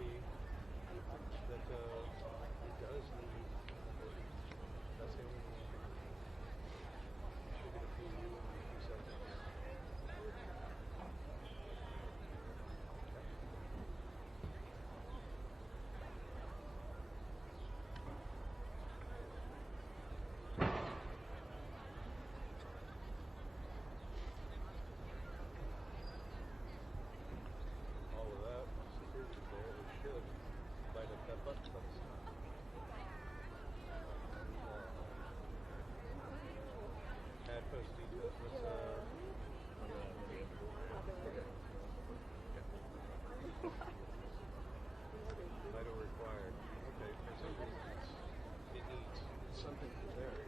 be that it does need voters. That's the only thing. They're going to pay you and make you something. All of that security there, it should light up that button by this time. Add post details. What's Vital required. Okay, for some reason it needs something there.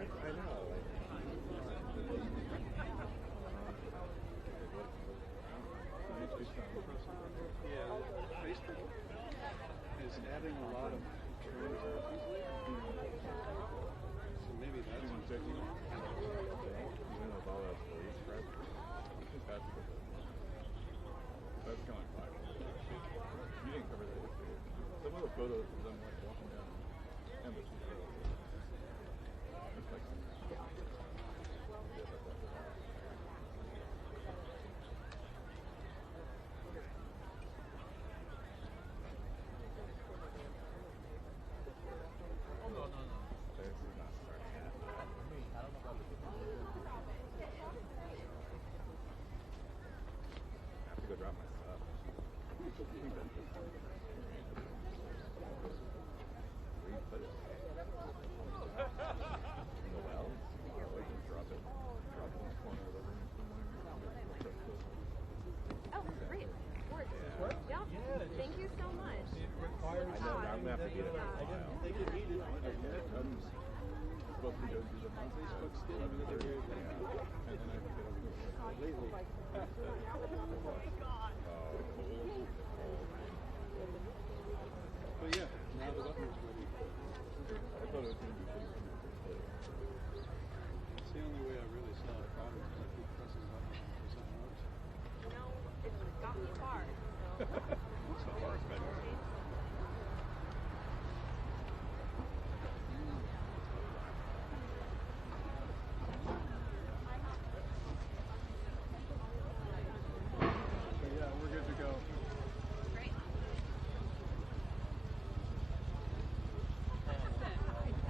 I know. Yeah, Facebook is adding a lot of transactions. So maybe that's what's taking it. That's kind of like 5. You didn't cover that yesterday. Some of the photos of them like walking down Embassy. It's like No. this is not starting yet. I don't know about I have to go drop my stuff. Where you put it? In the well? Or just drop it in the corner of the room somewhere. Oh, great. Yeah. Thank you so much. It requires. I know, I'm going to have to get it. I didn't think it needed it. I'm supposed to go do the Facebook still have another very big. and then I have to get over to Lately. But yeah, now the button's ready. I thought it was going to be It's the only way I really solve problems is I keep pressing buttons until something works. You know, it's got me far. so far it's better. So yeah, we're good to go. Great.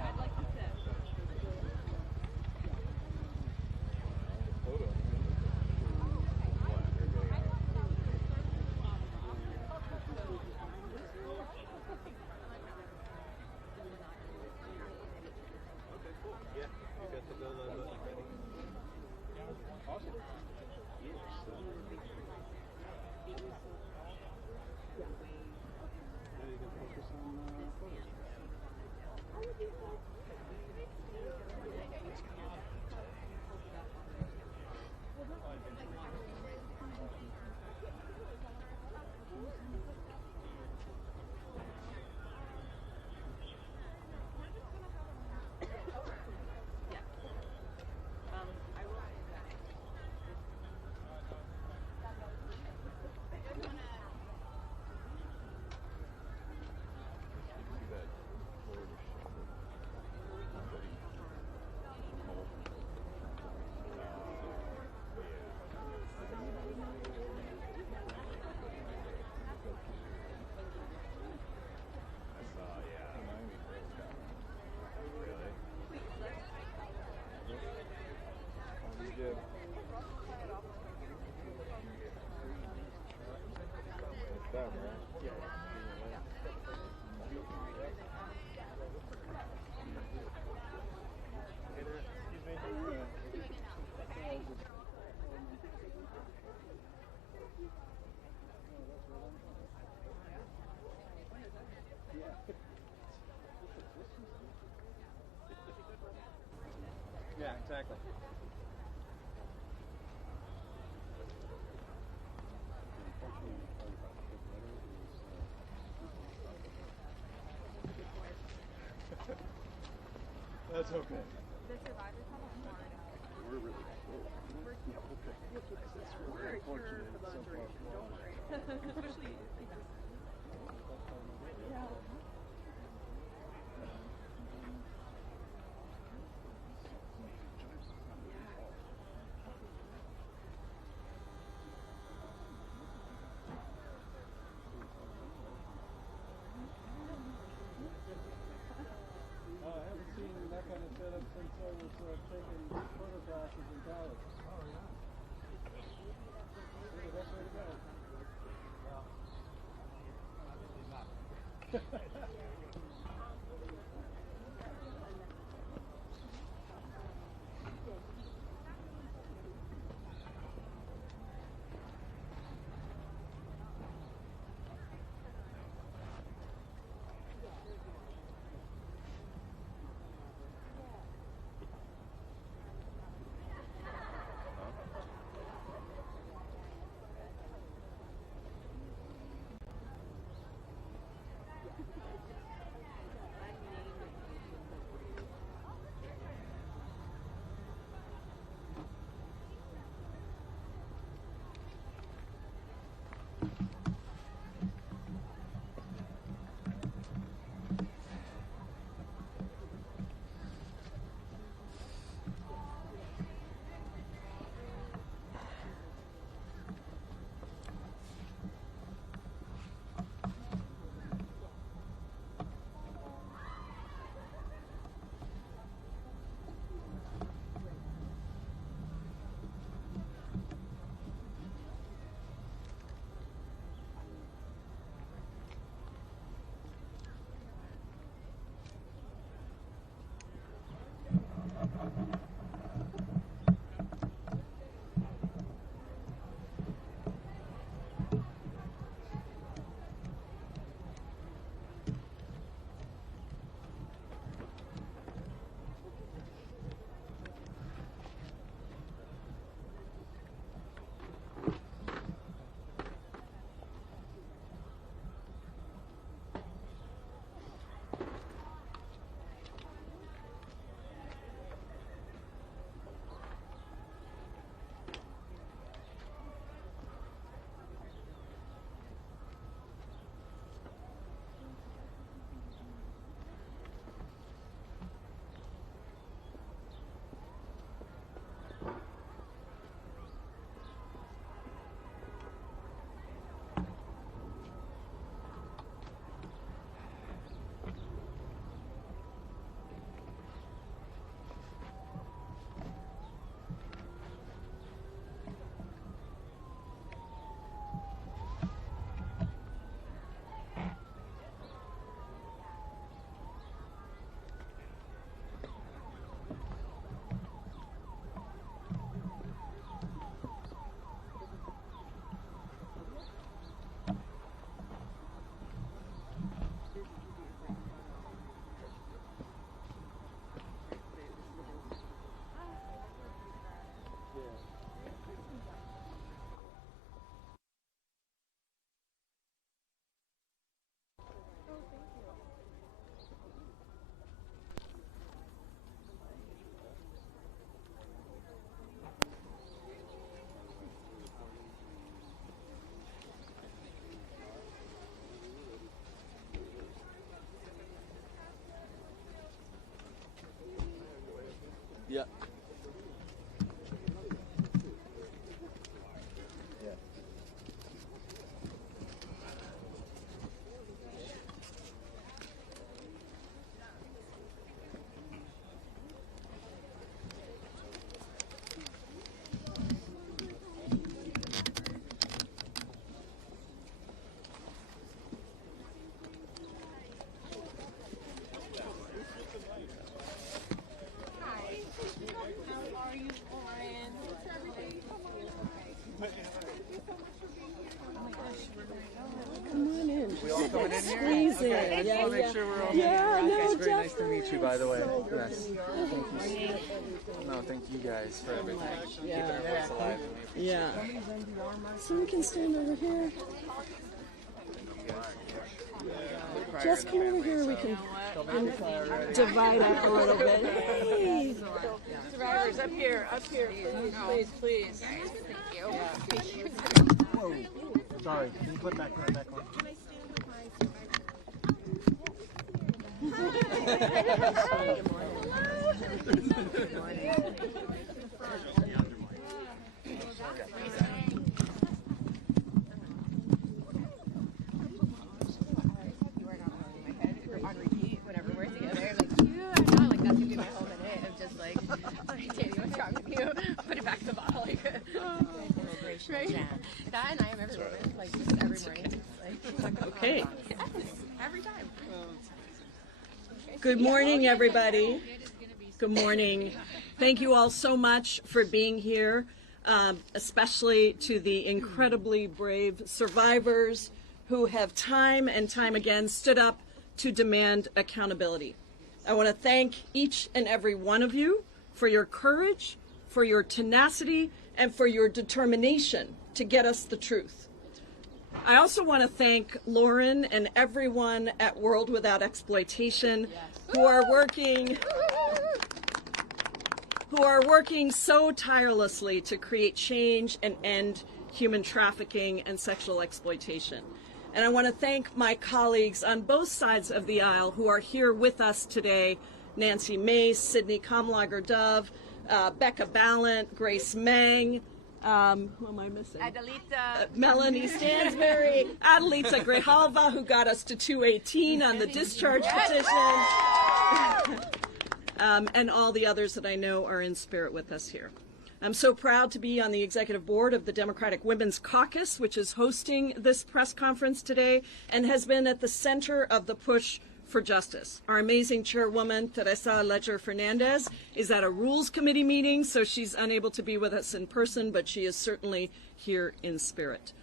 I'd like to sit. Photo. Okay, cool. Yeah, you got the bell button ready. Awesome. Yes. Now you can focus on photos. I will. That forward I saw, yeah. Miami Girls got one. Really? You did. It's them, right? Yeah, exactly. That's okay. the survivors have a hard out. We're really close. We're here for the duration, don't worry. Especially yeah. I haven't seen that kind of setup since I was taking photo classes in college. Oh, yeah. That's the best way to go. Well, obviously not. Yeah. Squeeze in. I just want to make sure we're all no, it's very nice to meet you, by the way. So Yes. Thank you. No, thank you guys for everything. Keeping our voice alive. Yeah. So we can stand over here. Just come over here. We can divide up a little bit. Hey. Survivors, up here. Please. Thank you. Whoa. Sorry. Can you put back on? Can I stand with my survivor? Good morning. On repeat whenever we're together. I'm like, yeah, I know, like that's gonna be my whole minute of just like, okay, Danny, what's wrong with you? Put it back in the bottle, like, right? That and I am every woman, like just every morning, like, Okay. every time. Good morning, everybody. Good morning. Thank you all so much for being here, especially to the incredibly brave survivors who have time and time again stood up to demand accountability. I want to thank each and every one of you for your courage, for your tenacity, and for your determination to get us the truth. I also want to thank Lauren and everyone at World Without Exploitation who are working so tirelessly to create change and end human trafficking and sexual exploitation. And I want to thank my colleagues on both sides of the aisle who are here with us today: Nancy Mace, Sydney Kamlager-Dove, Becca Ballant, Grace Meng, who am I missing? Adelita. Melanie Stansberry, Adelita Grijalva, who got us to 218 on the discharge petition, and all the others that I know are in spirit with us here. I'm so proud to be on the executive board of the Democratic Women's Caucus, which is hosting this press conference today and has been at the center of the push for justice. Our amazing chairwoman, Teresa Ledger Fernandez, is at a Rules Committee meeting, so she's unable to be with us in person, but she is certainly here in spirit.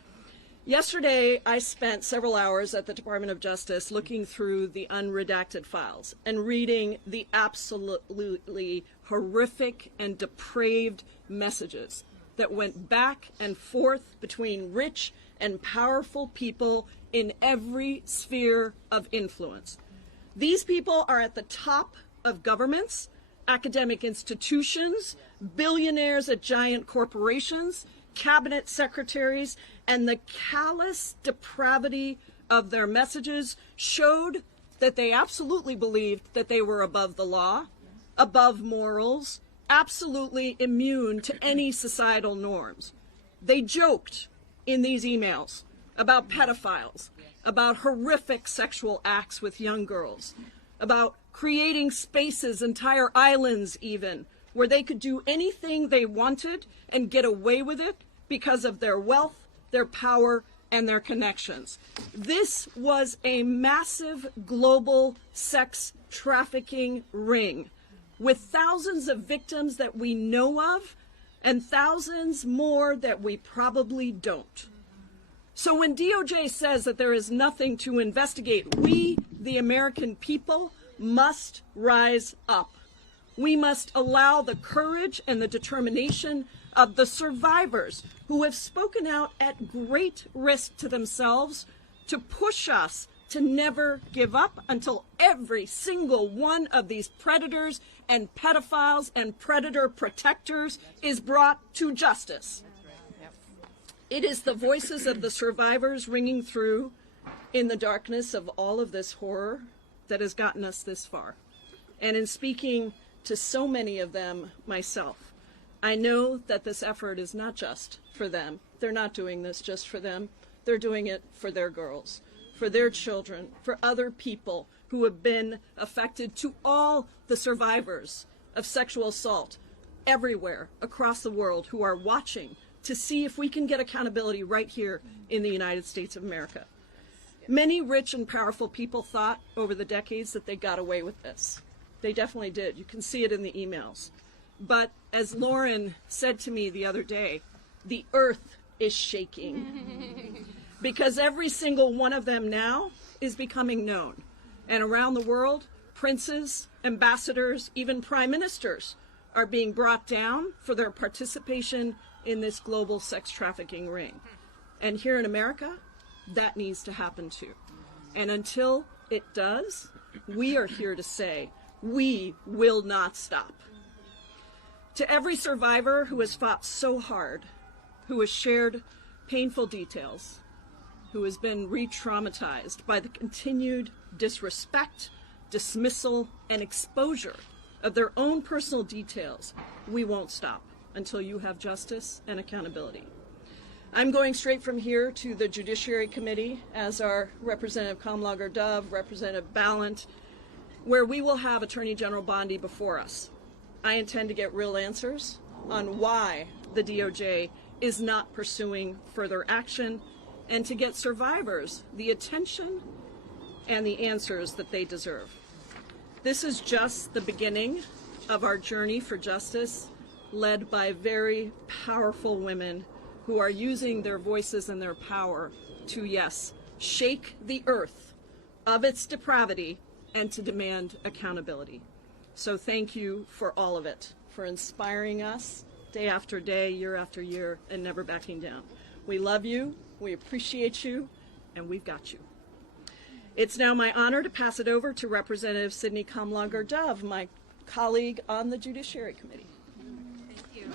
Yesterday, I spent several hours at the Department of Justice looking through the unredacted files and reading the absolutely horrific and depraved messages that went back and forth between rich and powerful people in every sphere of influence. These people are at the top of governments, academic institutions, billionaires at giant corporations, cabinet secretaries, and the callous depravity of their messages showed that they absolutely believed that they were above the law, above morals, absolutely immune to any societal norms. They joked in these emails about pedophiles, about horrific sexual acts with young girls, about creating spaces, entire islands even, where they could do anything they wanted and get away with it because of their wealth, their power, and their connections. This was a massive global sex trafficking ring with thousands of victims that we know of and thousands more that we probably don't. So when DOJ says that there is nothing to investigate, we, the American people, must rise up. We must allow the courage and the determination of the survivors who have spoken out at great risk to themselves to push us to never give up until every single one of these predators and pedophiles and predator protectors is brought to justice. It is the voices of the survivors ringing through in the darkness of all of this horror that has gotten us this far. And in speaking to so many of them myself, I know that this effort is not just for them. They're not doing this just for them. They're doing it for their girls, for their children, for other people who have been affected, to all the survivors of sexual assault everywhere across the world who are watching to see if we can get accountability right here in the United States of America. Many rich and powerful people thought over the decades that they got away with this. They definitely did. You can see it in the emails. But as Lauren said to me the other day, the earth is shaking because every single one of them now is becoming known. And around the world, princes, ambassadors, even prime ministers are being brought down for their participation in this global sex trafficking ring. And here in America, that needs to happen too. And until it does, we are here to say we will not stop. To every survivor who has fought so hard, who has shared painful details, who has been re-traumatized by the continued disrespect, dismissal, and exposure of their own personal details, we won't stop until you have justice and accountability. I'm going straight from here to the Judiciary Committee as our Representative Kamlager-Dove, Representative Ballant, where we will have Attorney General Bondi before us. I intend to get real answers on why the DOJ is not pursuing further action and to get survivors the attention and the answers that they deserve. This is just the beginning of our journey for justice, led by very powerful women who are using their voices and their power to, yes, shake the earth of its depravity and to demand accountability. So thank you for all of it, for inspiring us day after day, year after year, and never backing down. We love you, we appreciate you, and we've got you. It's now my honor to pass it over to Representative Sidney Kamlager-Dove, my colleague on the Judiciary Committee. Thank you.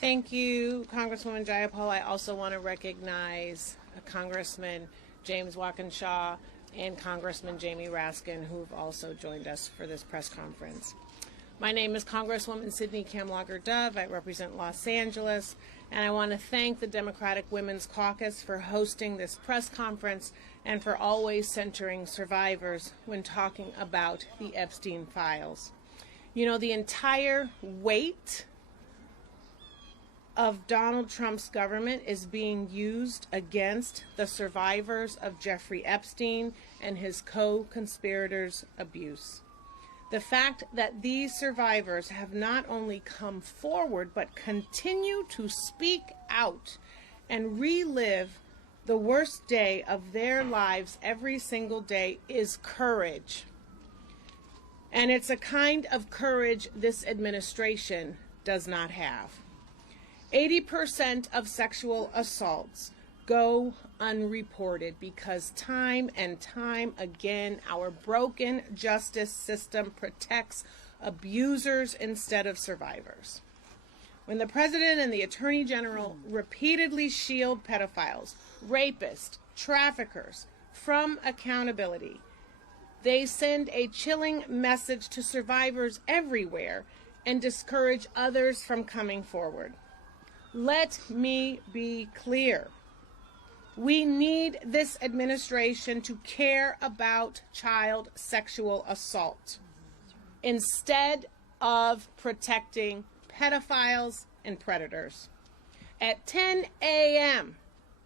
Thank you, Congresswoman Jayapal. I also want to recognize Congressman James Walkinshaw and Congressman Jamie Raskin, who have also joined us for this press conference. My name is Congresswoman Sidney Kamlager-Dove. I represent Los Angeles, and I want to thank the Democratic Women's Caucus for hosting this press conference and for always centering survivors when talking about the Epstein files. You know, the entire weight of Donald Trump's government is being used against the survivors of Jeffrey Epstein and his co-conspirators' abuse. The fact that these survivors have not only come forward but continue to speak out and relive the worst day of their lives every single day is courage. And it's a kind of courage this administration does not have. 80% of sexual assaults go unreported because time and time again our broken justice system protects abusers instead of survivors. When the President and the Attorney General repeatedly shield pedophiles, rapists, traffickers from accountability, they send a chilling message to survivors everywhere and discourage others from coming forward. Let me be clear. We need this administration to care about child sexual assault instead of protecting pedophiles and predators. At 10 a.m.,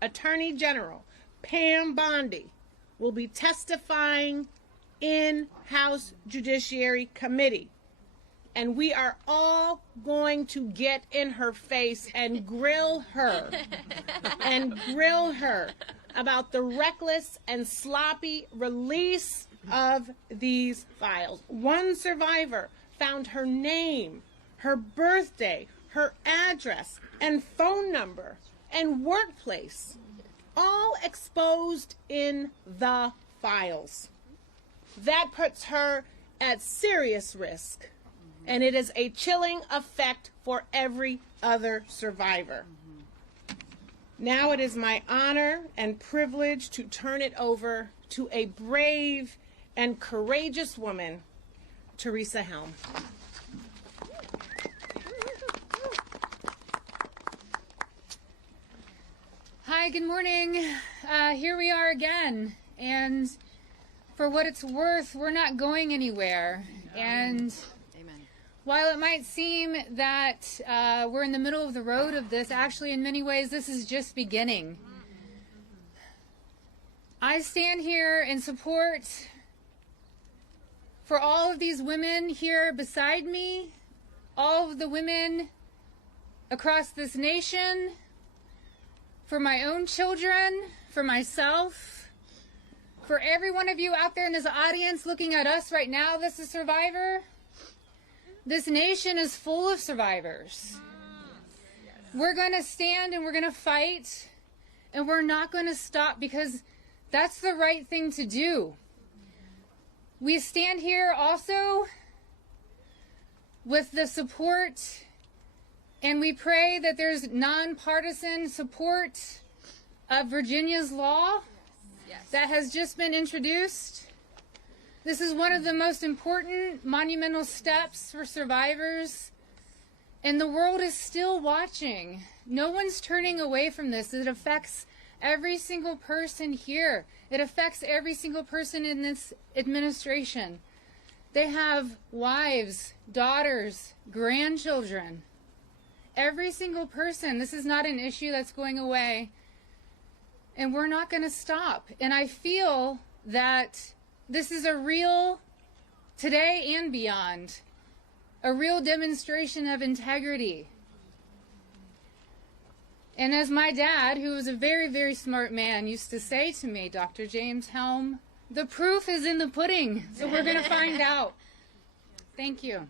Attorney General Pam Bondi will be testifying in House Judiciary Committee. And we are all going to get in her face and grill her about the reckless and sloppy release of these files. One survivor found her name, her birthday, her address, and phone number, and workplace, all exposed in the files. That puts her at serious risk. And it is a chilling effect for every other survivor. Now it is my honor and privilege to turn it over to a brave and courageous woman, Teresa Helm. Hi, good morning. Here we are again. And for what it's worth, we're not going anywhere. And while it might seem that we're in the middle of the road of this, actually in many ways this is just beginning. I stand here in support for all of these women here beside me, all of the women across this nation, for my own children, for myself, for every one of you out there in this audience looking at us right now, this is Survivor. This nation is full of survivors. We're going to stand and we're going to fight And we're not going to stop because that's the right thing to do. We stand here also with the support, and we pray that there's nonpartisan support of Virginia's law that has just been introduced. This is one of the most important monumental steps for survivors, and the world is still watching. No one's turning away from this. It affects every single person here. It affects every single person in this administration. They have wives, daughters, grandchildren. Every single person. This is not an issue that's going away. And we're not going to stop. And I feel that this is a real, today and beyond, a real demonstration of integrity. And as my dad, who was a very, very smart man, used to say to me, Dr. James Helm, the proof is in the pudding. So we're going to find out. Thank you.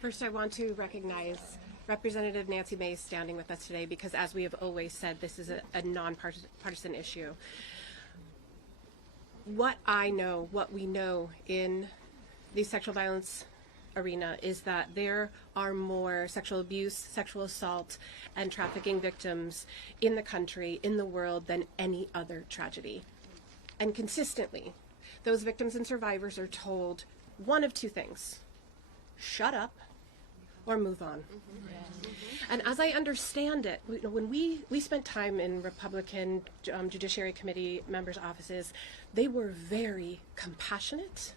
First, I want to recognize Representative Nancy Mace standing with us today because, as we have always said, this is a nonpartisan issue. What we know in the sexual violence arena is that there are more sexual abuse, sexual assault, and trafficking victims in the country, in the world, than any other tragedy. And consistently, those victims and survivors are told one of two things: shut up or move on. And as I understand it, when we spent time in Republican Judiciary Committee members' offices, they were very compassionate,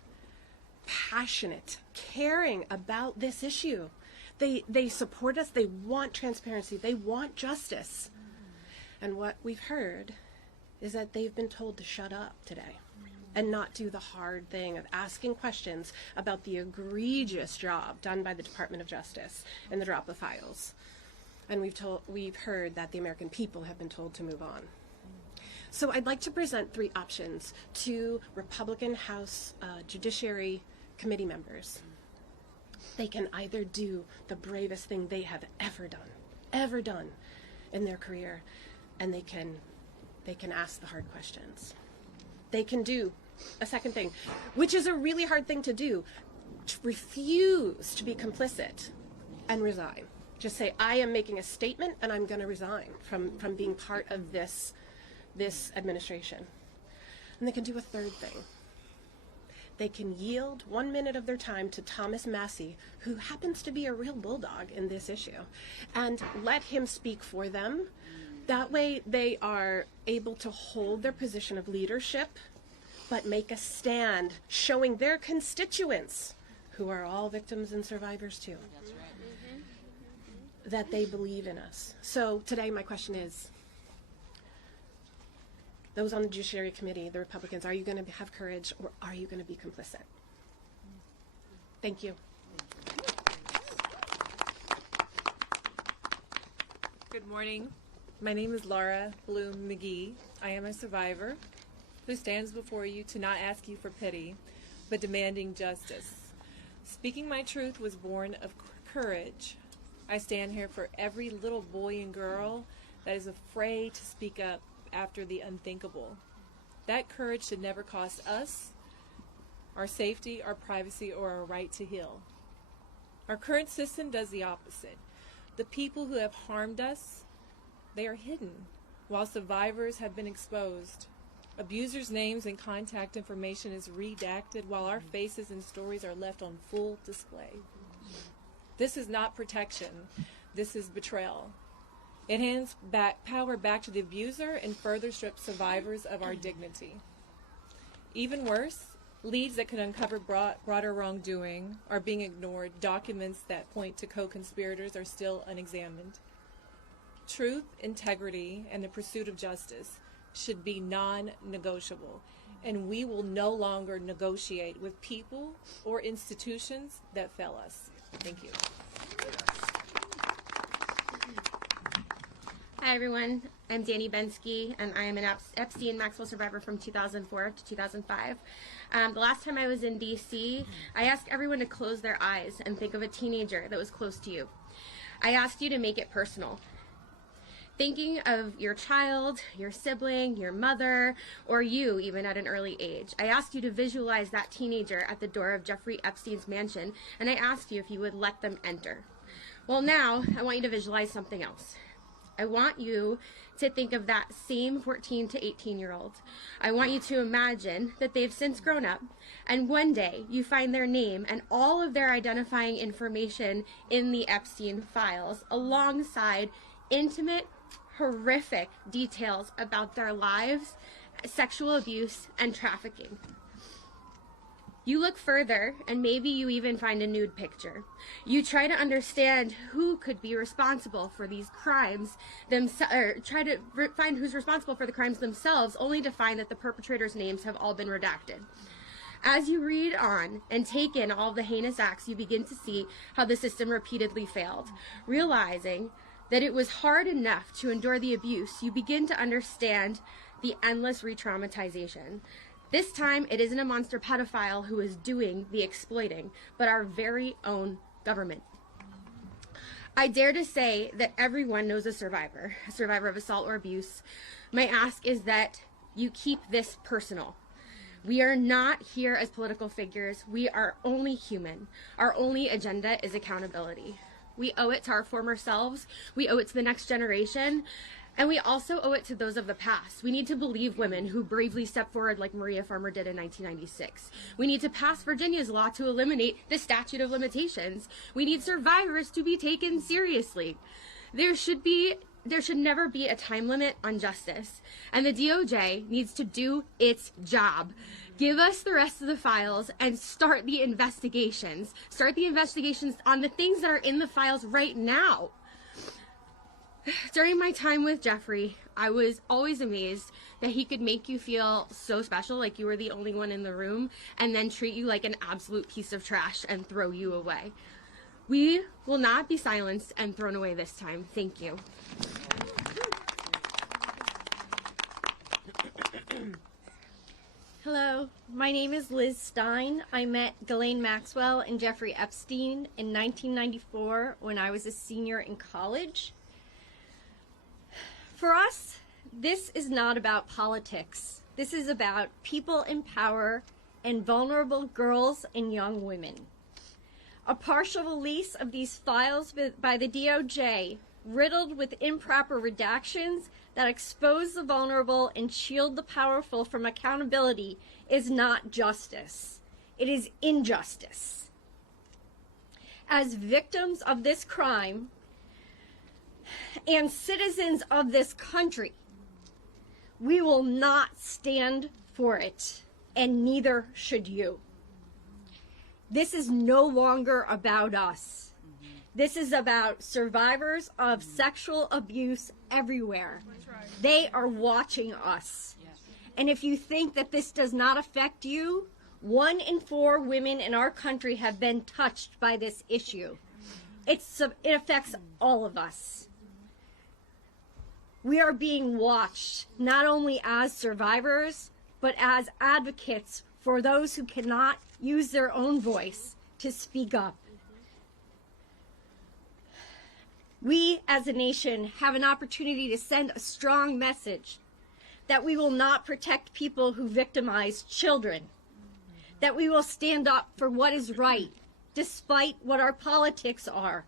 passionate, caring about this issue. They support us. They want transparency. They want justice. And what we've heard is that they've been told to shut up today and not do the hard thing of asking questions about the egregious job done by the Department of Justice and the drop of files. And we've heard that the American people have been told to move on. So I'd like to present three options to Republican House Judiciary Committee members. They can either do the bravest thing they have ever done in their career, and they can ask the hard questions. They can do a second thing, which is a really hard thing to do: to refuse to be complicit and resign. Just say, I am making a statement and I'm going to resign from being part of this administration. And they can do a third thing. They can yield 1 minute of their time to Thomas Massie, who happens to be a real bulldog in this issue, and let him speak for them. That way they are able to hold their position of leadership, but make a stand showing their constituents, who are all victims and survivors too, that they believe in us. So today my question is, those on the Judiciary Committee, the Republicans, are you going to have courage or are you going to be complicit? Thank you. Good morning. My name is Laura Bloom McGee. I am a survivor who stands before you to not ask you for pity, but demanding justice. Speaking my truth was born of courage. I stand here for every little boy and girl that is afraid to speak up after the unthinkable. That courage should never cost us our safety, our privacy, or our right to heal. Our current system does the opposite. The people who have harmed us, they are hidden, while survivors have been exposed. Abusers' names and contact information is redacted, while our faces and stories are left on full display. This is not protection. This is betrayal. It hands power back to the abuser and further strips survivors of our dignity. Even worse, leads that could uncover broader wrongdoing are being ignored. Documents that point to co-conspirators are still unexamined. Truth, integrity, and the pursuit of justice should be non-negotiable, and we will no longer negotiate with people or institutions that fail us. Thank you. Hi everyone, I'm Danny Bensky, and I am an Epstein Maxwell survivor from 2004 to 2005. The last time I was in DC, I asked everyone to close their eyes and think of a teenager that was close to you. I asked you to make it personal. Thinking of your child, your sibling, your mother, or you even at an early age. I asked you to visualize that teenager at the door of Jeffrey Epstein's mansion, and I asked you if you would let them enter. Well, now I want you to visualize something else. I want you to think of that same 14 to 18-year-old. I want you to imagine that they've since grown up, and one day you find their name and all of their identifying information in the Epstein files alongside intimate, horrific details about their lives, sexual abuse, and trafficking. You look further, and maybe you even find a nude picture. You try to understand who could be responsible for these crimes, or try to find who's responsible for the crimes themselves, only to find that the perpetrators' names have all been redacted. As you read on and take in all the heinous acts, you begin to see how the system repeatedly failed. Realizing that it was hard enough to endure the abuse, you begin to understand the endless re-traumatization. This time, it isn't a monster pedophile who is doing the exploiting, but our very own government. I dare to say that everyone knows a survivor of assault or abuse. My ask is that you keep this personal. We are not here as political figures. We are only human. Our only agenda is accountability. We owe it to our former selves, we owe it to the next generation, and we also owe it to those of the past. We need to believe women who bravely stepped forward like Maria Farmer did in 1996. We need to pass Virginia's law to eliminate the statute of limitations. We need survivors to be taken seriously. There should never be a time limit on justice, and the DOJ needs to do its job. Give us the rest of the files and start the investigations. Start the investigations on the things that are in the files right now. During my time with Jeffrey, I was always amazed that he could make you feel so special, like you were the only one in the room, and then treat you like an absolute piece of trash and throw you away. We will not be silenced and thrown away this time. Thank you. Hello, my name is Liz Stein. I met Ghislaine Maxwell and Jeffrey Epstein in 1994 when I was a senior in college. For us, this is not about politics. This is about people in power and vulnerable girls and young women. A partial release of these files by the DOJ, riddled with improper redactions that expose the vulnerable and shield the powerful from accountability, is not justice. It is injustice. As victims of this crime and citizens of this country, we will not stand for it, and neither should you. This is no longer about us. This is about survivors of sexual abuse everywhere. They are watching us. And if you think that this does not affect you, 1 in 4 women in our country have been touched by this issue. It affects all of us. We are being watched, not only as survivors, but as advocates for those who cannot use their own voice to speak up. We, as a nation, have an opportunity to send a strong message that we will not protect people who victimize children, that we will stand up for what is right, despite what our politics are,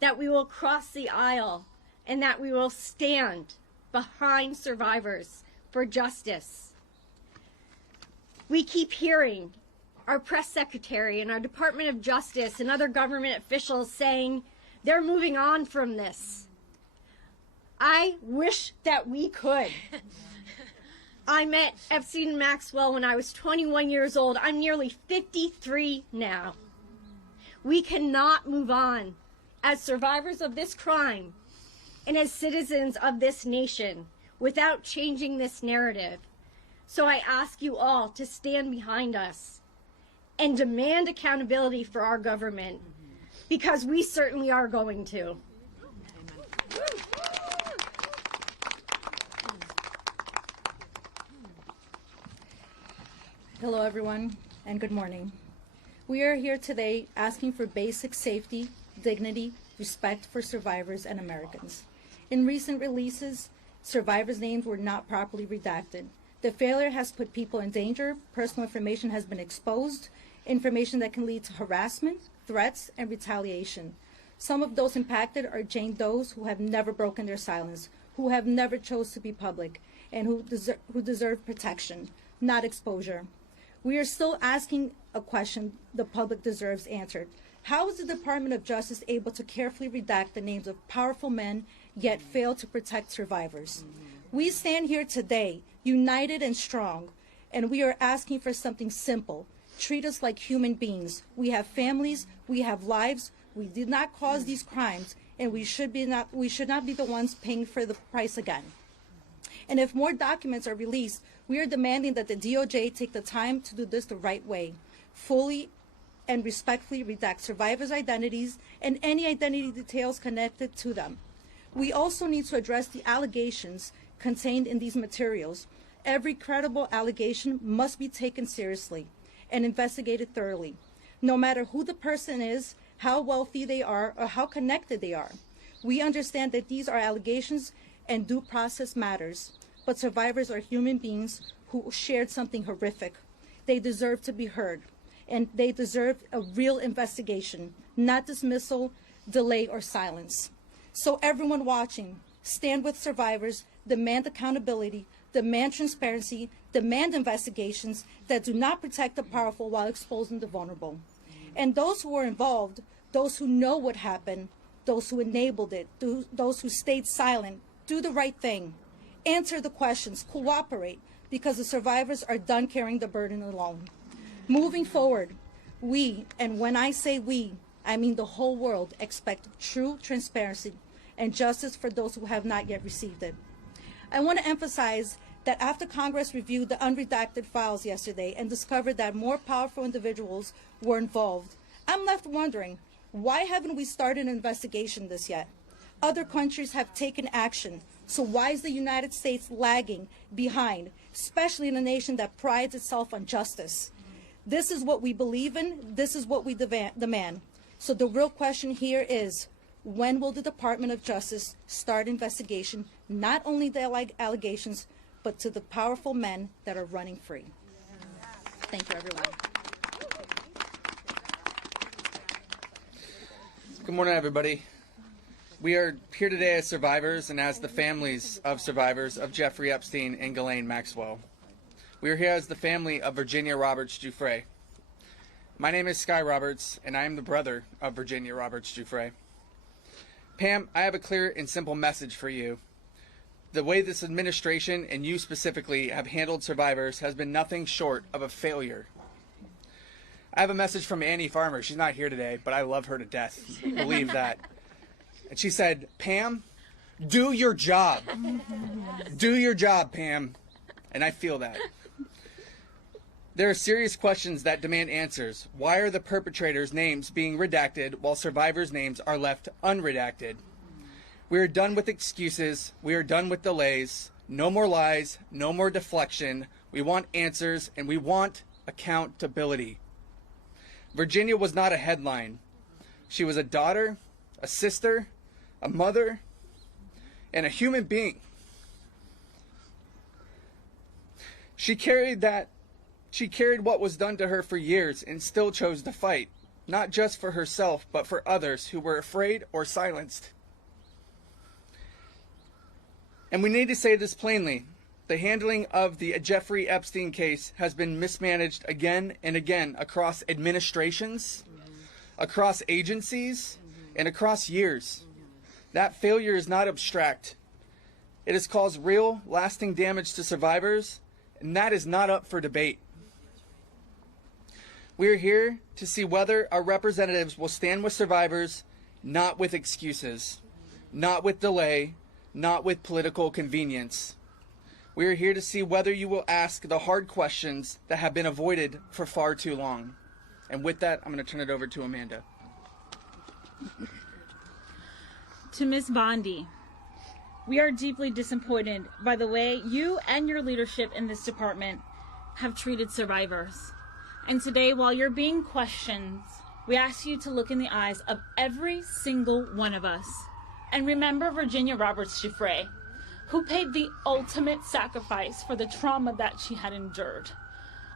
that we will cross the aisle, and that we will stand behind survivors for justice. We keep hearing our press secretary and our Department of Justice and other government officials saying they're moving on from this. I wish that we could. I met Epstein and Maxwell when I was 21 years old. I'm nearly 53 now. We cannot move on as survivors of this crime and as citizens of this nation without changing this narrative. So I ask you all to stand behind us and demand accountability for our government, because we certainly are going to. Hello everyone, and good morning. We are here today asking for basic safety, dignity, respect for survivors and Americans. In recent releases, survivors' names were not properly redacted. The failure has put people in danger, personal information has been exposed, information that can lead to harassment, threats, and retaliation. Some of those impacted are Jane Does who have never broken their silence, who have never chose to be public, and who deserve protection, not exposure. We are still asking a question the public deserves answered. How is the Department of Justice able to carefully redact the names of powerful men, yet fail to protect survivors? We stand here today, united and strong, and we are asking for something simple. Treat us like human beings. We have families, we have lives, we did not cause these crimes, and we should not be the ones paying for the price again. And if more documents are released, we are demanding that the DOJ take the time to do this the right way, fully and respectfully redact survivors' identities and any identity details connected to them. We also need to address the allegations contained in these materials. Every credible allegation must be taken seriously and investigated thoroughly, no matter who the person is, how wealthy they are, or how connected they are. We understand that these are allegations and due process matters, but survivors are human beings who shared something horrific. They deserve to be heard, and they deserve a real investigation, not dismissal, delay, or silence. So everyone watching, stand with survivors, demand accountability, demand transparency, demand investigations that do not protect the powerful while exposing the vulnerable. And those who were involved, those who know what happened, those who enabled it, those who stayed silent, do the right thing. Answer the questions, cooperate, because the survivors are done carrying the burden alone. Moving forward, we, and when I say we, I mean the whole world, expect true transparency and justice for those who have not yet received it. I want to emphasize that after Congress reviewed the unredacted files yesterday and discovered that more powerful individuals were involved, I'm left wondering, why haven't we started an investigation this yet? Other countries have taken action, so why is the United States lagging behind, especially in a nation that prides itself on justice? This is what we believe in, this is what we demand. So the real question here is, when will the Department of Justice start investigation, not only the allegations, but to the powerful men that are running free? Thank you, everyone. Good morning, everybody. We are here today as survivors and as the families of survivors of Jeffrey Epstein and Ghislaine Maxwell. We are here as the family of Virginia Roberts Giuffre. My name is Sky Roberts, and I am the brother of Virginia Roberts Giuffre. Pam, I have a clear and simple message for you. The way this administration, and you specifically, have handled survivors has been nothing short of a failure. I have a message from Annie Farmer. She's not here today, but I love her to death. Believe that. And she said, Pam, do your job. Do your job, Pam. And I feel that. There are serious questions that demand answers. Why are the perpetrators' names being redacted while survivors' names are left unredacted? We are done with excuses. We are done with delays. No more lies. No more deflection. We want answers, and we want accountability. Virginia was not a headline. She was a daughter, a sister, a mother, and a human being. She carried what was done to her for years and still chose to fight, not just for herself, but for others who were afraid or silenced. And we need to say this plainly. The handling of the Jeffrey Epstein case has been mismanaged again and again across administrations, across agencies, and across years. That failure is not abstract. It has caused real, lasting damage to survivors, and that is not up for debate. We are here to see whether our representatives will stand with survivors, not with excuses, not with delay, not with political convenience. We are here to see whether you will ask the hard questions that have been avoided for far too long. And with that, I'm going to turn it over to Amanda. To Ms. Bondi, we are deeply disappointed by the way you and your leadership in this department have treated survivors. And today, while you're being questioned We ask you to look in the eyes of every single one of us and remember Virginia Roberts-Giuffre, who paid the ultimate sacrifice for the trauma that she had endured.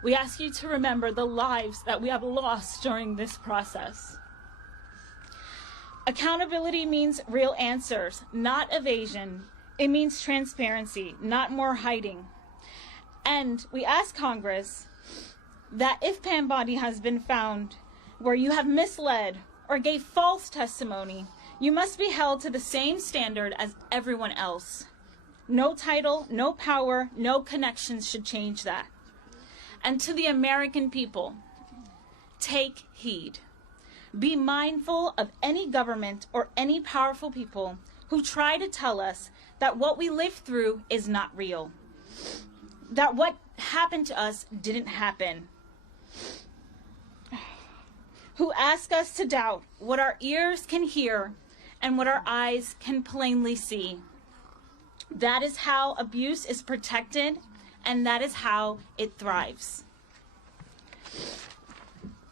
We ask you to remember the lives that we have lost during this process. Accountability means real answers, not evasion. It means transparency, not more hiding. And we ask Congress that if Pam Bondi has been found where you have misled or gave false testimony, you must be held to the same standard as everyone else. No title, no power, no connections should change that. And to the American people, take heed. Be mindful of any government or any powerful people who try to tell us that what we lived through is not real, that what happened to us didn't happen, who ask us to doubt what our ears can hear and what our eyes can plainly see. That is how abuse is protected, and that is how it thrives.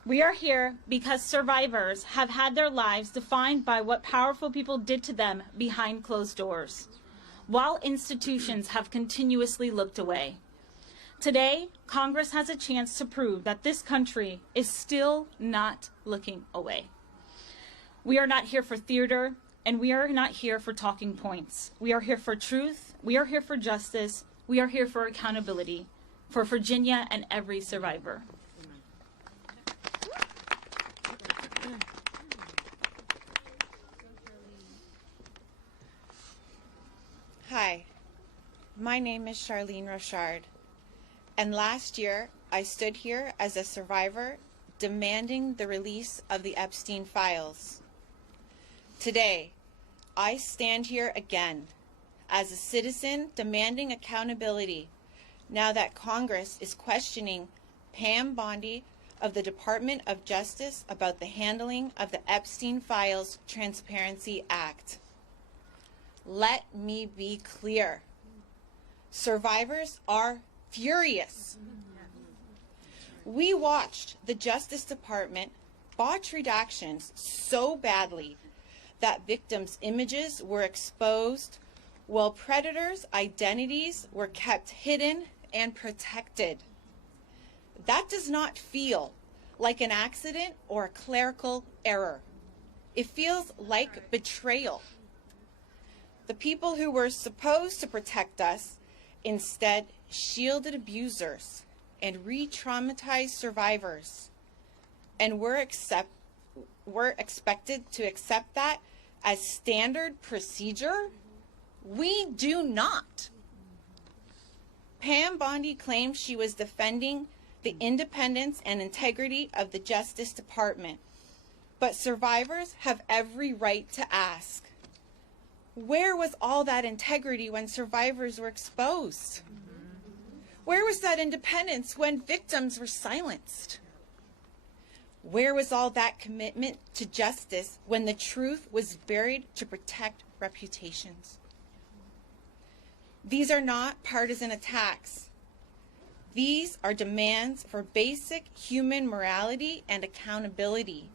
We are here because survivors have had their lives defined by what powerful people did to them behind closed doors, while institutions have continuously looked away. Today, Congress has a chance to prove that this country is still not looking away. We are not here for theater, and we are not here for talking points. We are here for truth. We are here for justice. We are here for accountability for Virginia and every survivor. Hi, my name is Charlene Rochard, and last year I stood here as a survivor demanding the release of the Epstein files. Today, I stand here again as a citizen demanding accountability now that Congress is questioning Pam Bondi of the Department of Justice about the handling of the Epstein Files Transparency Act. Let me be clear. Survivors are furious. We watched the Justice Department botch redactions so badly that victims' images were exposed while predators' identities were kept hidden and protected. That does not feel like an accident or a clerical error. It feels like betrayal. The people who were supposed to protect us instead shielded abusers and re-traumatized survivors, and we're expected to accept that as standard procedure? We do not. Pam Bondi claimed she was defending the independence and integrity of the Justice Department, but survivors have every right to ask, where was all that integrity when survivors were exposed? Where was that independence when victims were silenced? Where was all that commitment to justice when the truth was buried to protect reputations? These are not partisan attacks. These are demands for basic human morality and accountability.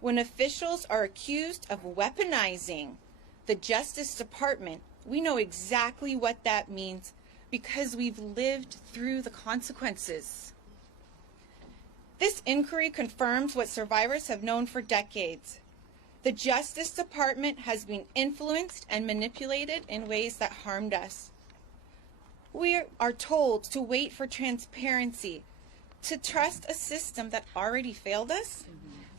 When officials are accused of weaponizing the Justice Department, we know exactly what that means because we've lived through the consequences. This inquiry confirms what survivors have known for decades. The Justice Department has been influenced and manipulated in ways that harmed us. We are told to wait for transparency, to trust a system that already failed us,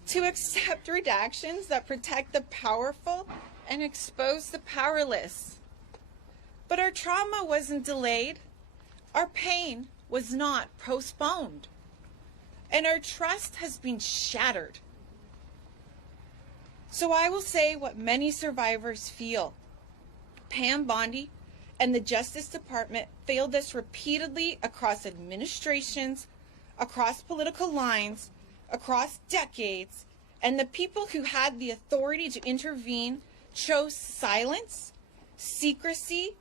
to accept redactions that protect the powerful and expose the powerless. But our trauma wasn't delayed. Our pain was not postponed. And our trust has been shattered. So I will say what many survivors feel. Pam Bondi and the Justice Department failed us repeatedly across administrations, across political lines, across decades, and the people who had the authority to intervene chose silence, secrecy,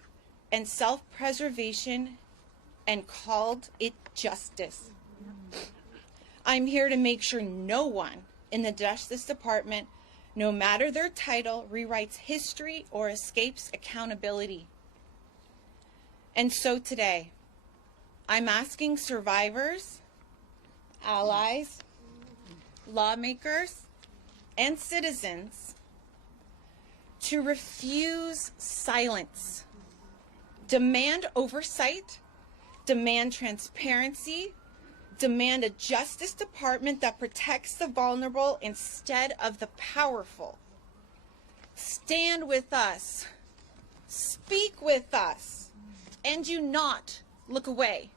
and self-preservation and called it justice. I'm here to make sure no one in the Justice Department, no matter their title, rewrites history or escapes accountability. And so today, I'm asking survivors, allies, lawmakers, and citizens to refuse silence, demand oversight, demand transparency, demand a Justice Department that protects the vulnerable instead of the powerful. Stand with us, speak with us, and do not look away.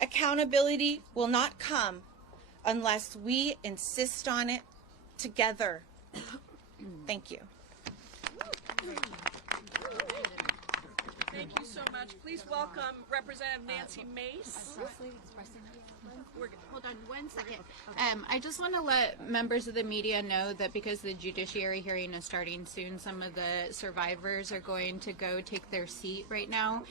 Accountability will not come unless we insist on it together. Thank you. Thank you so much. Please welcome Representative Nancy Mace. Hold on one second. I just want to let members of the media know that because the judiciary hearing is starting soon, some of the survivors are going to go take their seat right now.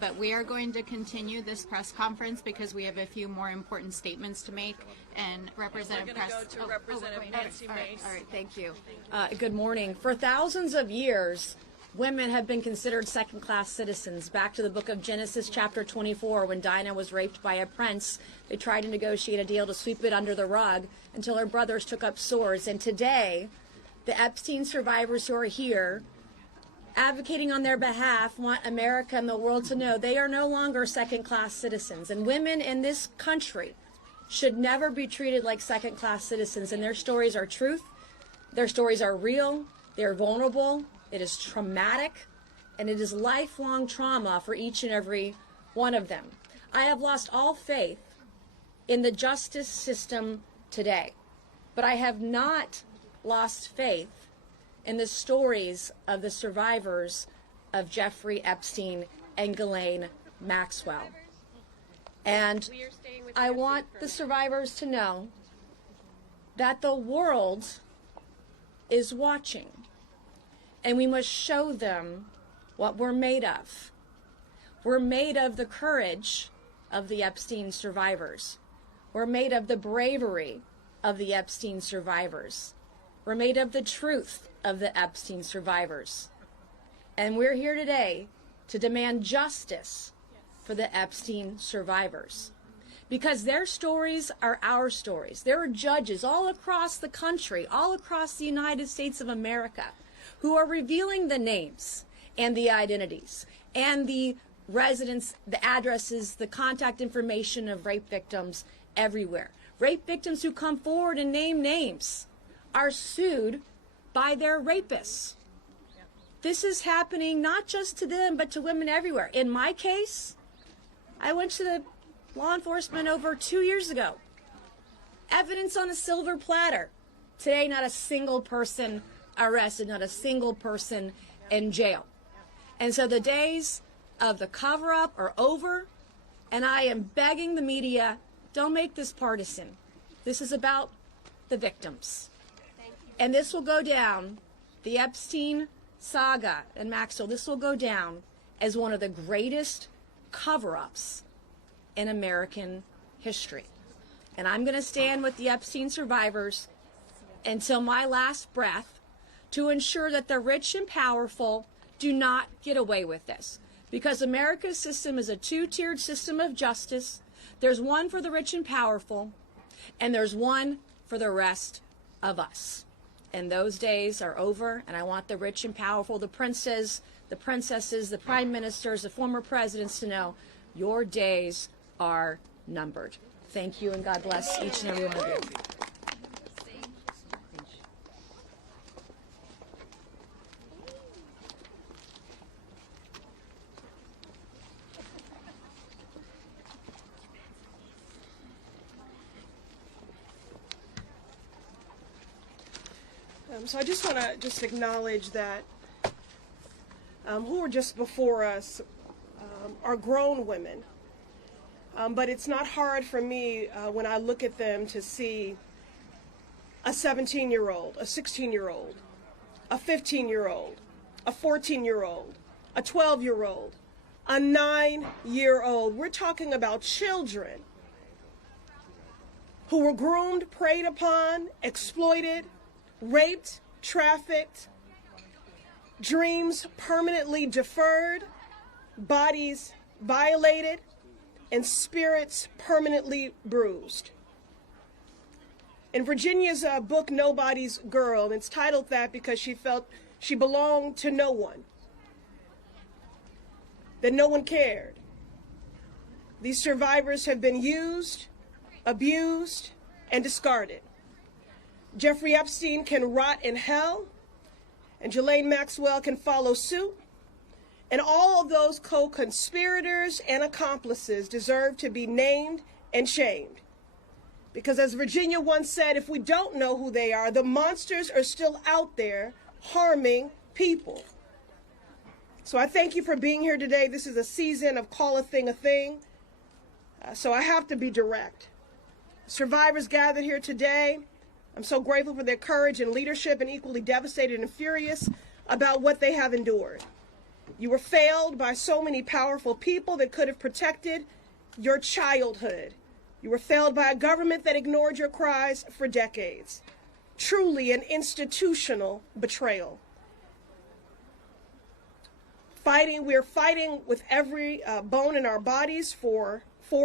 But we are going to continue this press conference because we have a few more important statements to make. And Representative We're going to go to Representative Nancy Mace. All right, thank you. Good morning. For thousands of years, women have been considered second-class citizens. Back to the book of Genesis, chapter 24, when Dinah was raped by a prince, they tried to negotiate a deal to sweep it under the rug until her brothers took up swords. And today, the Epstein survivors who are here, advocating on their behalf, want America and the world to know they are no longer second-class citizens. And women in this country should never be treated like second-class citizens. And their stories are truth. Their stories are real. They're vulnerable. It is traumatic, and it is lifelong trauma for each and every one of them. I have lost all faith in the justice system today, but I have not lost faith in the stories of the survivors of Jeffrey Epstein and Ghislaine Maxwell. And I want the survivors to know that the world is watching. And we must show them what we're made of. We're made of the courage of the Epstein survivors. We're made of the bravery of the Epstein survivors. We're made of the truth of the Epstein survivors. And we're here today to demand justice for the Epstein survivors. Because their stories are our stories. There are judges all across the country, all across the United States of America, who are revealing the names and the identities and the residence, the addresses, the contact information of rape victims everywhere. Rape victims who come forward and name names are sued by their rapists. This is happening not just to them, but to women everywhere. In my case, I went to the law enforcement over 2 years ago. Evidence on a silver platter. Today, not a single person arrested, not a single person in jail. And so the days of the cover-up are over, and I am begging the media, don't make this partisan. This is about the victims. And this will go down, the Epstein saga and Maxwell, this will go down as one of the greatest cover-ups in American history. And I'm going to stand with the Epstein survivors until my last breath to ensure that the rich and powerful do not get away with this. Because America's system is a two-tiered system of justice. There's one for the rich and powerful, and there's one for the rest of us. And those days are over, and I want the rich and powerful, the princes, the princesses, the prime ministers, the former presidents to know your days are numbered. Thank you, and God bless each and every one of you. So I just want to acknowledge that who were just before us are grown women. But it's not hard for me when I look at them to see a 17-year-old, a 16-year-old, a 15-year-old, a 14-year-old, a 12-year-old, a 9-year-old. We're talking about children who were groomed, preyed upon, exploited, raped, trafficked, dreams permanently deferred, bodies violated, and spirits permanently bruised. In Virginia's book, Nobody's Girl, it's titled that because she felt she belonged to no one, that no one cared. These survivors have been used, abused, and discarded. Jeffrey Epstein can rot in hell, and Ghislaine Maxwell can follow suit, and all of those co-conspirators and accomplices deserve to be named and shamed. Because as Virginia once said, if we don't know who they are, the monsters are still out there harming people. So I thank you for being here today. This is a season of call a thing a thing. So I have to be direct. Survivors gathered here today, I'm so grateful for their courage and leadership, and equally devastated and furious about what they have endured. You were failed by so many powerful people that could have protected your childhood. You were failed by a government that ignored your cries for decades. Truly an institutional betrayal. We're fighting with every bone in our bodies for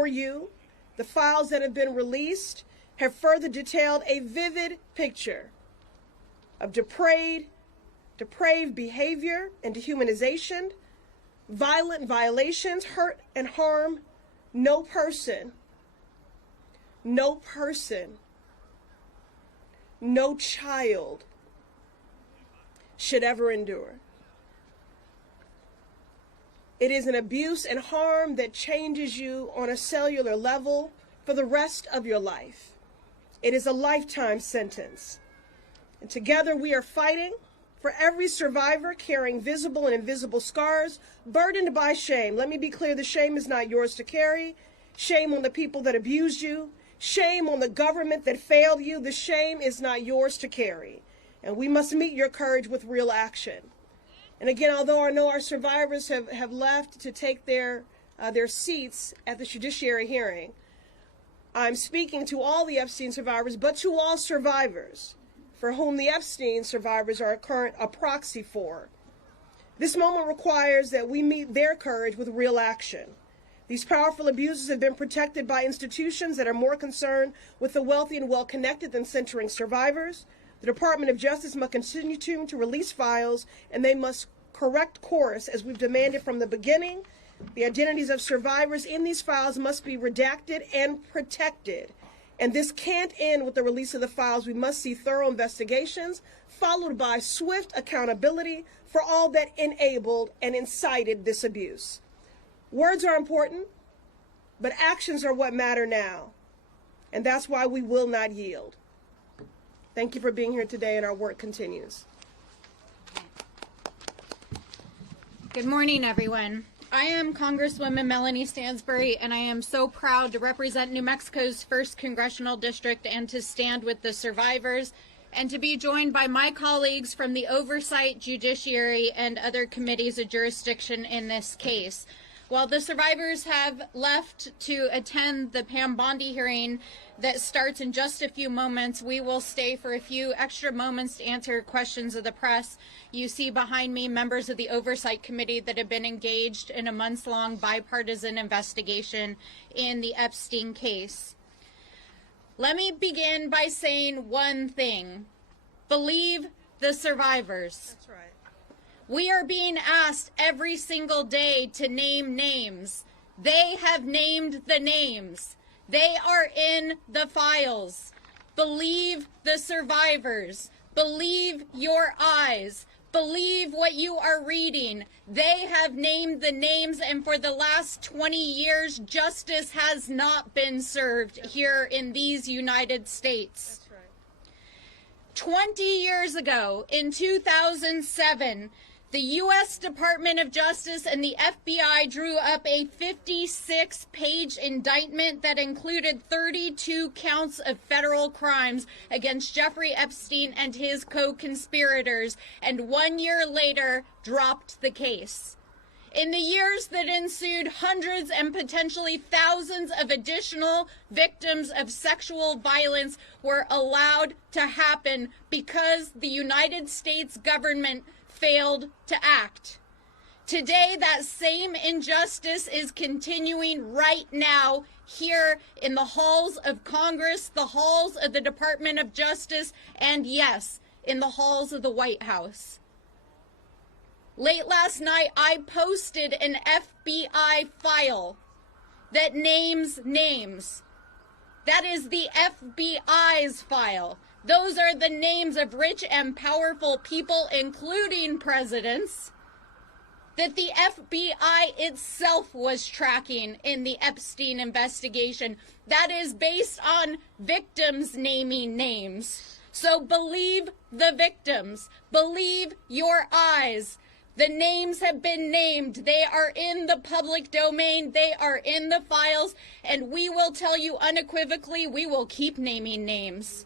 you. The files that have been released have further detailed a vivid picture of depraved behavior and dehumanization, violent violations, hurt and harm. No person, no child should ever endure. It is an abuse and harm that changes you on a cellular level for the rest of your life. It is a lifetime sentence. And together we are fighting for every survivor carrying visible and invisible scars, burdened by shame. Let me be clear, the shame is not yours to carry. Shame on the people that abused you. Shame on the government that failed you. The shame is not yours to carry. And we must meet your courage with real action. And again, although I know our survivors have left to take their seats at the judiciary hearing, I'm speaking to all the Epstein survivors, but to all survivors for whom the Epstein survivors are a proxy for. This moment requires that we meet their courage with real action. These powerful abusers have been protected by institutions that are more concerned with the wealthy and well-connected than centering survivors. The Department of Justice must continue to release files, and they must correct course as we've demanded from the beginning. The identities of survivors in these files must be redacted and protected. And this can't end with the release of the files. We must see thorough investigations followed by swift accountability for all that enabled and incited this abuse. Words are important, but actions are what matter now. And that's why we will not yield. Thank you for being here today, and our work continues. Good morning, everyone. I am Congresswoman Melanie Stansbury, and I am so proud to represent New Mexico's 1st Congressional District and to stand with the survivors and to be joined by my colleagues from the Oversight, Judiciary, and other committees of jurisdiction in this case. While the survivors have left to attend the Pam Bondi hearing that starts in just a few moments, we will stay for a few extra moments to answer questions of the press. You see behind me members of the Oversight Committee that have been engaged in a months-long bipartisan investigation in the Epstein case. Let me begin by saying one thing. Believe the survivors. That's right. We are being asked every single day to name names. They have named the names. They are in the files. Believe the survivors. Believe your eyes. Believe what you are reading. They have named the names, and for the last 20 years, justice has not been served here in these United States. That's right. 20 years ago, in 2007, the U.S. Department of Justice and the FBI drew up a 56-page indictment that included 32 counts of federal crimes against Jeffrey Epstein and his co-conspirators, and 1 year later dropped the case. In the years that ensued, hundreds and potentially thousands of additional victims of sexual violence were allowed to happen because the United States government failed to act. Today, that same injustice is continuing right now here in the halls of Congress, the halls of the Department of Justice, and yes, in the halls of the White House. Late last night, I posted an FBI file that names names. That is the FBI's file. Those are the names of rich and powerful people, including presidents, that the FBI itself was tracking in the Epstein investigation. That is based on victims naming names. So believe the victims. Believe your eyes. The names have been named. They are in the public domain. They are in the files. And we will tell you unequivocally, we will keep naming names.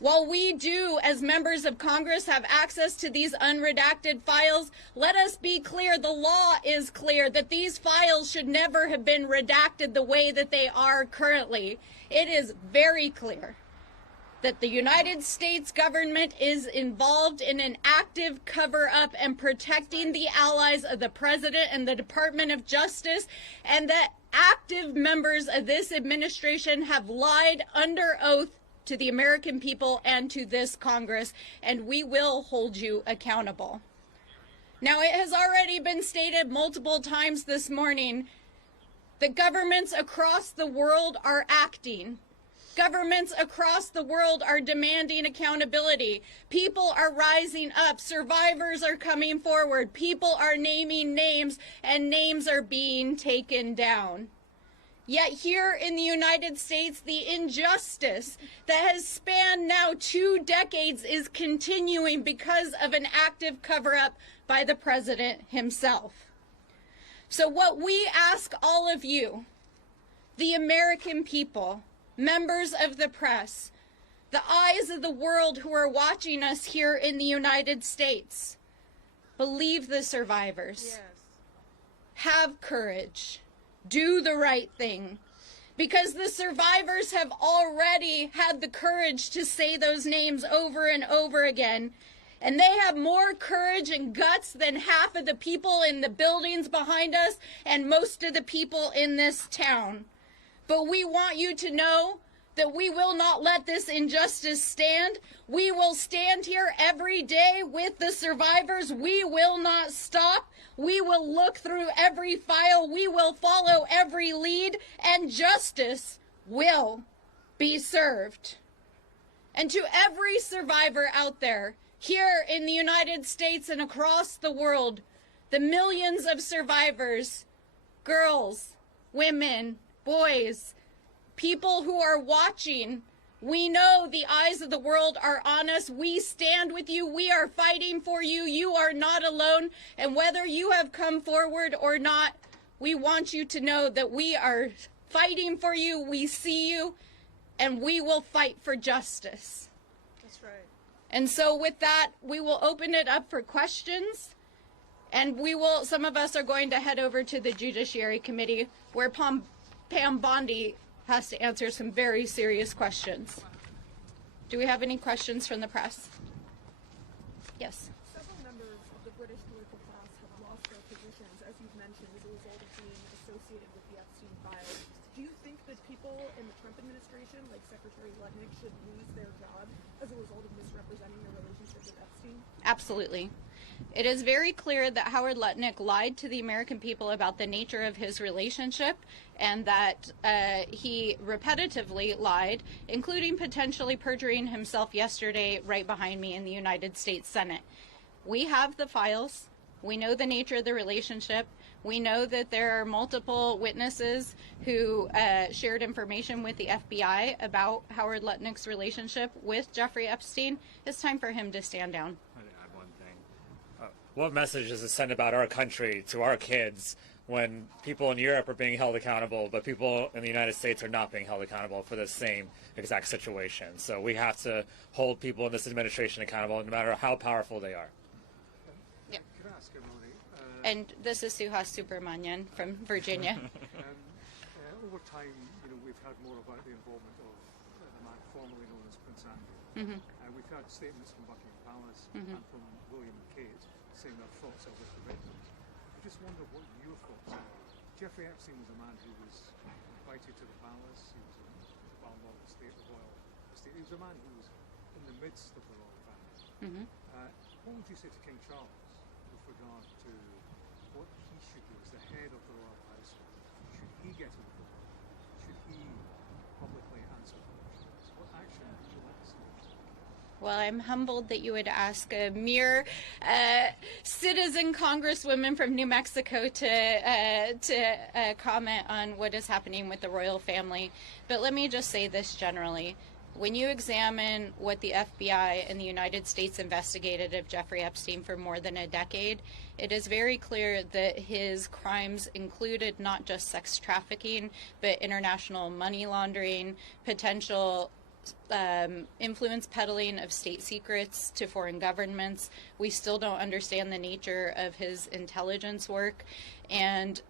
While we do, as members of Congress, have access to these unredacted files, let us be clear, the law is clear that these files should never have been redacted the way that they are currently. It is very clear that the United States government is involved in an active cover-up and protecting the allies of the President and the Department of Justice, and that active members of this administration have lied under oath to the American people and to this Congress, and we will hold you accountable. Now, it has already been stated multiple times this morning that governments across the world are acting. Governments across the world are demanding accountability. People are rising up. Survivors are coming forward. People are naming names, and names are being taken down. Yet here in the United States, the injustice that has spanned now 2 decades is continuing because of an active cover-up by the president himself. So what we ask all of you, the American people, members of the press, the eyes of the world who are watching us here in the United States, believe the survivors. Yes. Have courage. Do the right thing, because the survivors have already had the courage to say those names over and over again, and they have more courage and guts than half of the people in the buildings behind us and most of the people in this town. But we want you to know that we will not let this injustice stand. We will stand here every day with the survivors. We will not stop. We will look through every file. We will follow every lead, and justice will be served. And to every survivor out there, here in the United States and across the world, the millions of survivors, girls, women, boys, people who are watching, we know the eyes of the world are on us. We stand with you. We are fighting for you. You are not alone. And whether you have come forward or not, we want you to know that we are fighting for you. We see you, and we will fight for justice. That's right. And so with that, we will open it up for questions. And some of us are going to head over to the Judiciary Committee, where Pam Bondi has to answer some very serious questions. Do we have any questions from the press? Yes. Several members of the British political class have lost their positions, as you've mentioned, as a result of being associated with the Epstein files. Do you think that people in the Trump administration, like Secretary Lutnick, should lose their job as a result of misrepresenting their relationship with Epstein? Absolutely. It is very clear that Howard Lutnick lied to the American people about the nature of his relationship, and that he repetitively lied, including potentially perjuring himself yesterday right behind me in the United States Senate. We have the files. We know the nature of the relationship. We know that there are multiple witnesses who shared information with the FBI about Howard Lutnick's relationship with Jeffrey Epstein. It's time for him to stand down. What message does it send about our country to our kids when people in Europe are being held accountable, but people in the United States are not being held accountable for the same exact situation? So we have to hold people in this administration accountable, no matter how powerful they are. Yeah. Can I ask Emily? And this is Suhas Subramanian from Virginia. Over time, we've heard more about the involvement of the man formerly known as Prince Andrew. We've had statements from Buckingham Palace and from William and Kate saying their thoughts are with the victims. I just wonder what your thoughts are. Jeffrey Epstein was a man who was invited to the palace. He was the Balmoral estate, the royal estate. He was a man who was in the midst of the royal family. What would you say to King Charles with regard to what he should do as the head of the royal household? Should he get involved? Should he publicly answer questions? What action would you like to see? Well, I'm humbled that you would ask a mere citizen congresswoman from New Mexico to comment on what is happening with the royal family. But let me just say this generally. When you examine what the FBI and the United States investigated of Jeffrey Epstein for more than a decade, it is very clear that his crimes included not just sex trafficking, but international money laundering, potential influence peddling of state secrets to foreign governments. We still don't understand the nature of his intelligence work, and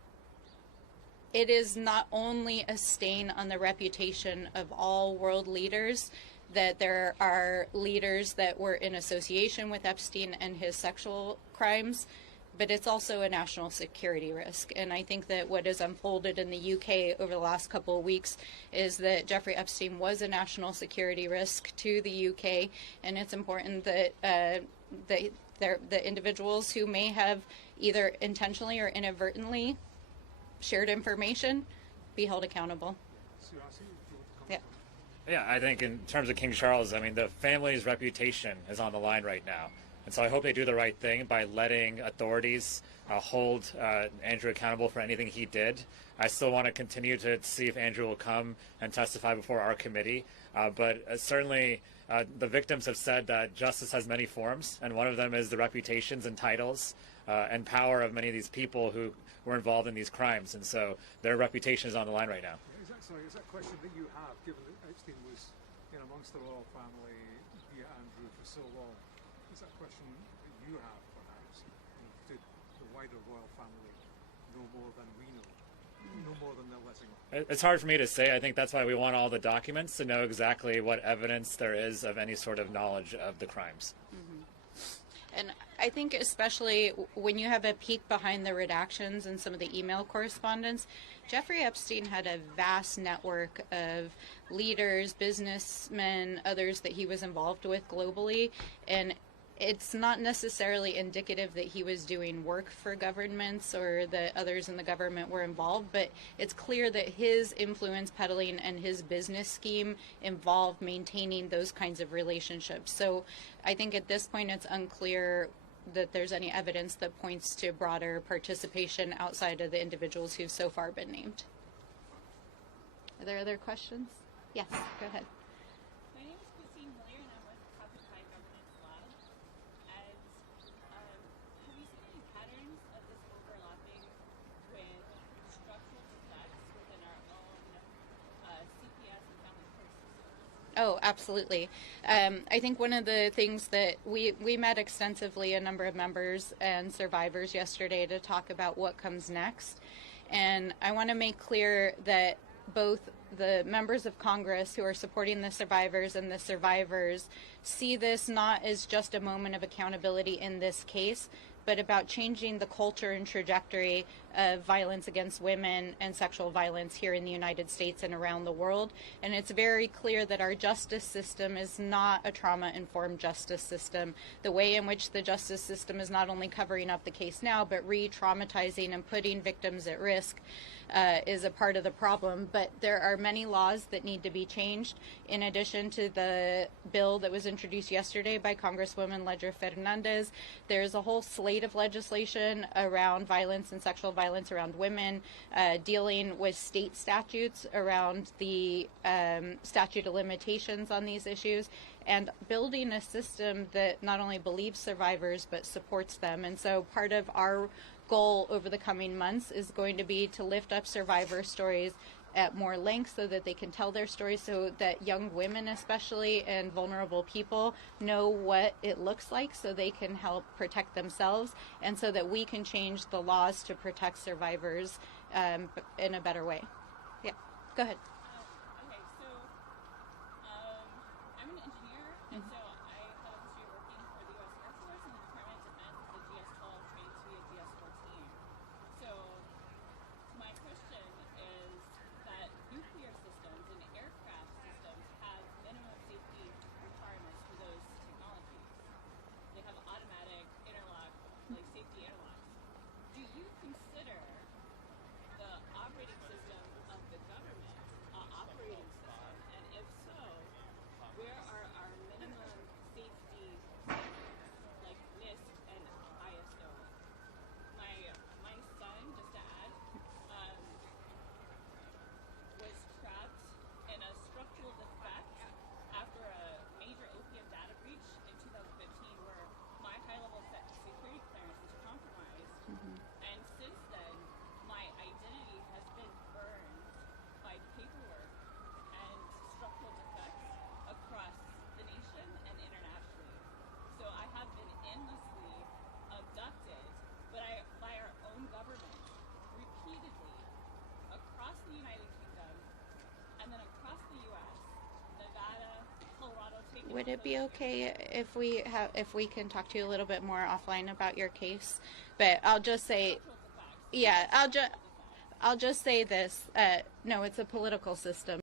it is not only a stain on the reputation of all world leaders that there are leaders that were in association with Epstein and his sexual crimes, but it's also a national security risk. And I think that what has unfolded in the UK over the last couple of weeks is that Jeffrey Epstein was a national security risk to the UK, and it's important that the individuals who may have either intentionally or inadvertently shared information be held accountable. Yeah, I think in terms of King Charles, I mean, the family's reputation is on the line right now. And so I hope they do the right thing by letting authorities hold Andrew accountable for anything he did. I still want to continue to see if Andrew will come and testify before our committee. But certainly the victims have said that justice has many forms, and one of them is the reputations and titles and power of many of these people who were involved in these crimes. And so their reputation is on the line right now. Is that a question that you have, given that Epstein was in amongst the royal family via Andrew for so long? Is that a question that you have, perhaps? Did the wider royal family know more than we know? No more than they're letting on? It's hard for me to say. I think that's why we want all the documents to know exactly what evidence there is of any sort of knowledge of the crimes. And I think especially when you have a peek behind the redactions and some of the email correspondence, Jeffrey Epstein had a vast network of leaders, businessmen, others that he was involved with globally. And it's not necessarily indicative that he was doing work for governments or that others in the government were involved, but it's clear that his influence peddling and his business scheme involved maintaining those kinds of relationships. So I think at this point it's unclear that there's any evidence that points to broader participation outside of the individuals who've so far been named. Are there other questions? Yes, go ahead. Oh, absolutely. I think one of the things that we met extensively, a number of members and survivors yesterday, to talk about what comes next. And I want to make clear that both the members of Congress who are supporting the survivors and the survivors see this not as just a moment of accountability in this case, but about changing the culture and trajectory of violence against women and sexual violence here in the United States and around the world. And it's very clear that our justice system is not a trauma-informed justice system. The way in which the justice system is not only covering up the case now, but re-traumatizing and putting victims at risk is a part of the problem. But there are many laws that need to be changed. In addition to the bill that was introduced yesterday by Congresswoman Ledger Fernandez, there's a whole slate of legislation around violence and sexual violence around women, dealing with state statutes around the statute of limitations on these issues, and building a system that not only believes survivors but supports them. And so part of our goal over the coming months is going to be to lift up survivor stories, at more length so that they can tell their stories, so that young women especially and vulnerable people know what it looks like so they can help protect themselves, and so that we can change the laws to protect survivors in a better way. Yeah, go ahead. Okay, so I'm an engineer, and so I have a history of working for the U.S. Air Force and the Department of Defense as a GS-12 trained to be a GS-14. So my question is that nuclear systems and aircraft systems have minimum safety requirements for those technologies. They have automatic interlock, like safety interlocks. Do you consider the operating system of the government operating system, and if so, where are our minimum safety standards, like NIST and ISO? My son, just to add, was trapped in a structural defect after a major opium data breach in 2015, where my high-level security clearance was compromised. And since then, my identity has been burned by paperwork and structural defects across the nation and internationally. So I have been endlessly abducted, by our own government, repeatedly, across the United Kingdom, and then across the U.S., Nevada, Colorado. Would it be okay if we can talk to you a little bit more offline about your case? But I'll just say, yeah, I'll just say this. No, it's a political system.